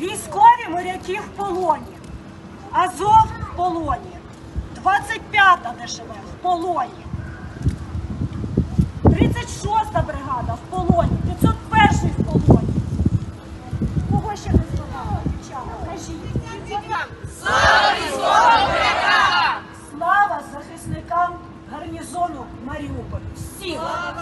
Військові моряки в полоні. Азов в полоні. 25-та де живе в полоні. 36-та бригада в полоні. 501-й в полоні. Кого ще не згадала, дівчата? Кажіть. Слава захисникам гарнізону Маріуполя. Всім! А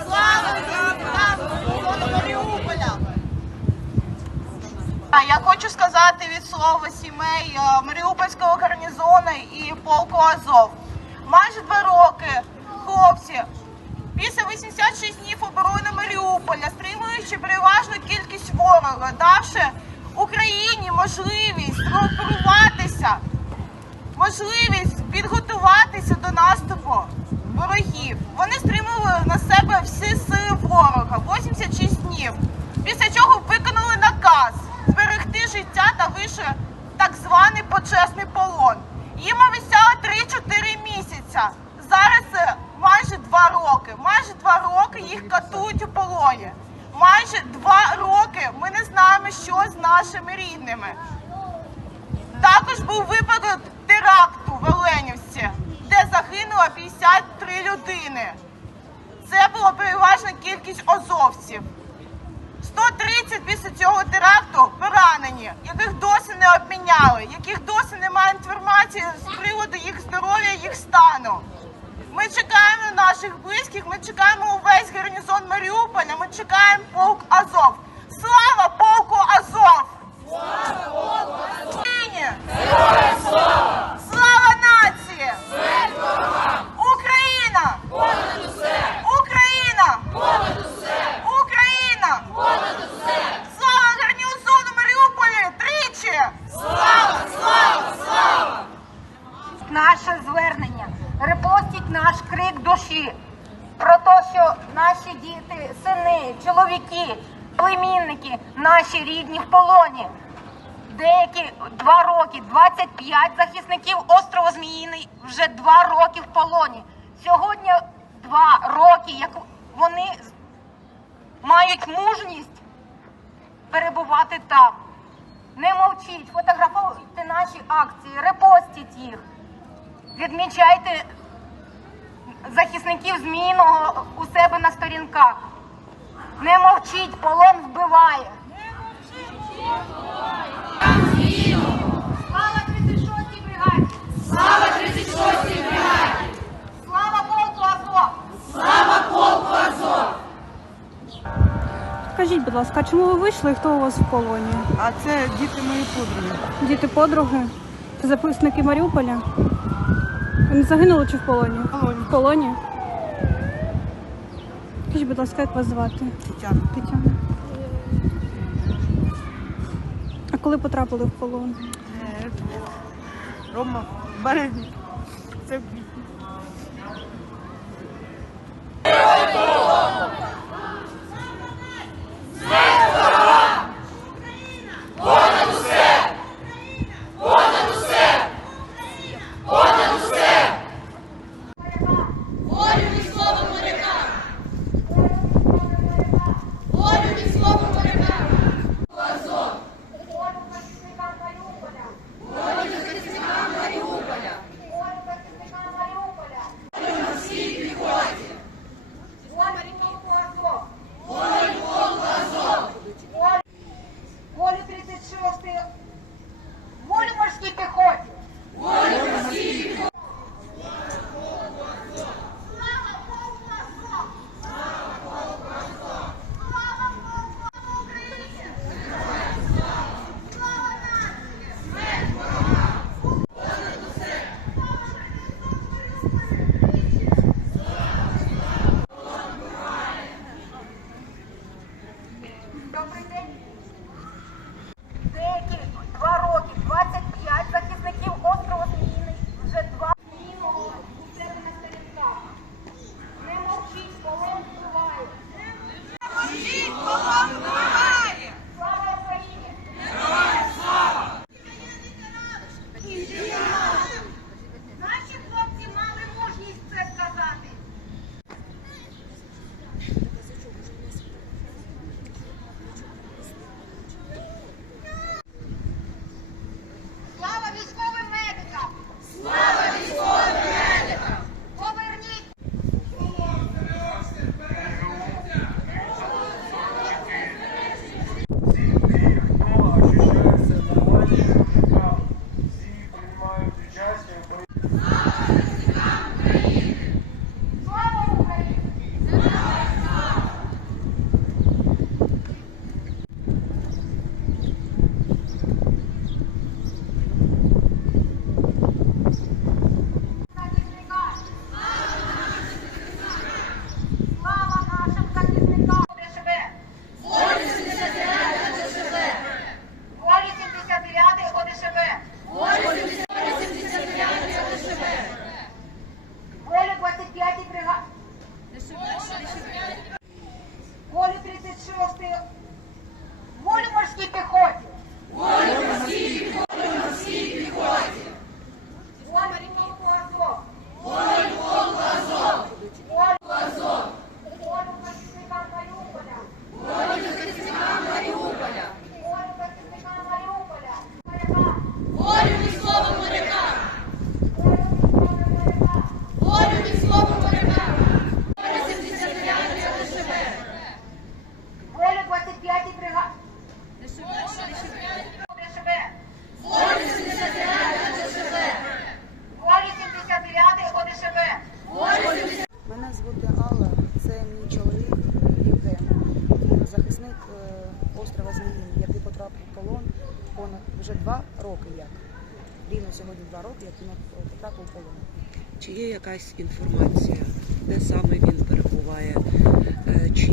Я хочу сказати від слова сімей е, Маріупольського гарнізону і полку Азов. Майже два роки хлопці після 86 днів оборони Маріуполя, стримуючи переважну кількість ворога, давши Україні можливість згрупуватися, можливість підготуватися до наступу ворогів. Вони стримували на себе всі сили ворога 86 днів. Після чого виконали наказ зберегти життя та вийшли так званий почесний полон. Їм обіцяли 3-4 місяця. Зараз е, майже 2 роки. Майже 2 роки їх катують у полоні. Майже 2 роки ми не знаємо, що з нашими рідними. Також був випадок теракту в Оленівці, де загинуло 53 людини. Це була переважна кількість азовців. 130 після цього теракту поранені, яких досі не обміняли, яких досі немає інформації з приводу їх здоров'я, їх стану. Ми чекаємо наших близьких, ми чекаємо увесь гарнізон Маріуполя, ми чекаємо полк Азов. Слава полку Азов! Слава полку Азов! Слава нації! Україна! Україна! Україна! Слава гарнізону Маріуполі! Тричі! Слава! Слава! Слава! наше звернення, репостіть наш крик душі про те, що наші діти, сини, чоловіки, племінники, наші рідні в полоні. Деякі два роки, 25 захисників острова Зміїний вже два роки в полоні. Сьогодні два роки, як вони мають мужність перебувати там. Не мовчіть, фотографуйте наші акції, репостіть їх. Відмічайте захисників змійного у себе на сторінках. Не мовчіть, полон вбиває. Слава 36-й бригаді! Слава 36-й бригаді! Слава полку Азов! Скажіть, будь ласка, а чому ви вийшли і хто у вас в полоні? А це діти мої подруги. Діти подруги? Це записники Маріуполя? Вони загинули чи в полоні? В полоні. В полоні? Скажіть, будь ласка, як вас звати? Тетяна. Тетяна. А коли потрапили в полон? Е, Рома березні. Це рівно сьогодні два роки, як він потрапив у полон. Чи є якась інформація, де саме він перебуває? Е, Чи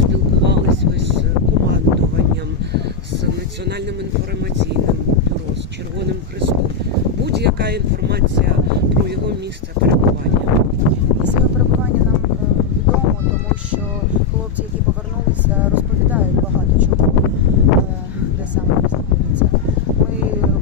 спілкувались ви з командуванням, з Національним інформаційним бюро, з Червоним Хрестом? Будь-яка інформація про його місце перебування. Місце перебування нам е, відомо, тому що хлопці, які повернулися, розповідають багато чого, е, де саме вони знаходяться. Ми е,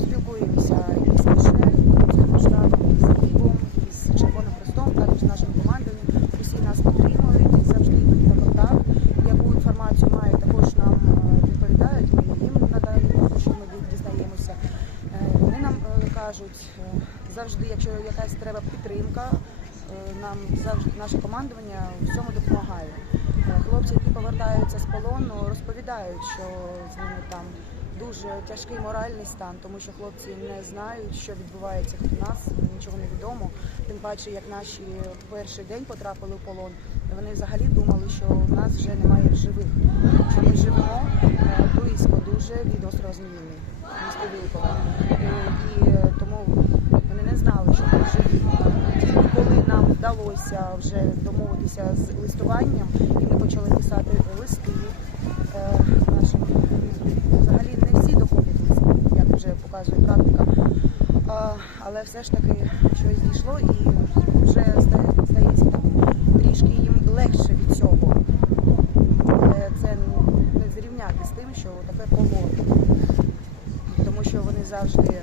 спілкуємося із Мішель, штабом, із Львовом, із Червоним Хрестом, також з нашим командуванням. Усі нас підтримують, завжди йдуть на контакт. Яку інформацію мають, також нам е, відповідають. Ми їм надаємо, те, що ми дізнаємося. Е, Вони нам е, кажуть е, завжди, якщо якась треба підтримка, е, нам завжди наше командування в цьому допомагає. Е, Хлопці, які повертаються з полону, розповідають, що з ними там дуже тяжкий моральний стан, тому що хлопці не знають, що відбувається у нас, нічого не відомо. Тим паче, як наші перший день потрапили в полон, вони взагалі думали, що в нас вже немає живих. Що ми живемо близько дуже від острова Зміїний, місто Вилково. Е, І е, тому вони не знали, що ми живі. Тільки коли нам вдалося вже домовитися з листуванням, і ми почали писати листи е, нашим взагалі не всі доходять листи, як вже показує практика. Але все ж таки щось дійшло і вже зда- здається трішки їм легше від цього. Але це не зрівняти з тим, що таке полон. Тому що вони завжди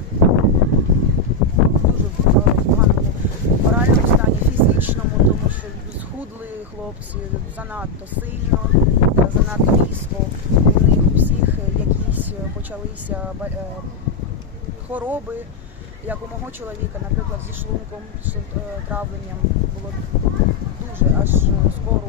дуже в поганому моральному стані, фізичному, тому що хлопці занадто сильно, занадто різко. У них у всіх якісь почалися е, хвороби, як у мого чоловіка, наприклад, зі шлунком, з е, травленням було дуже аж скоро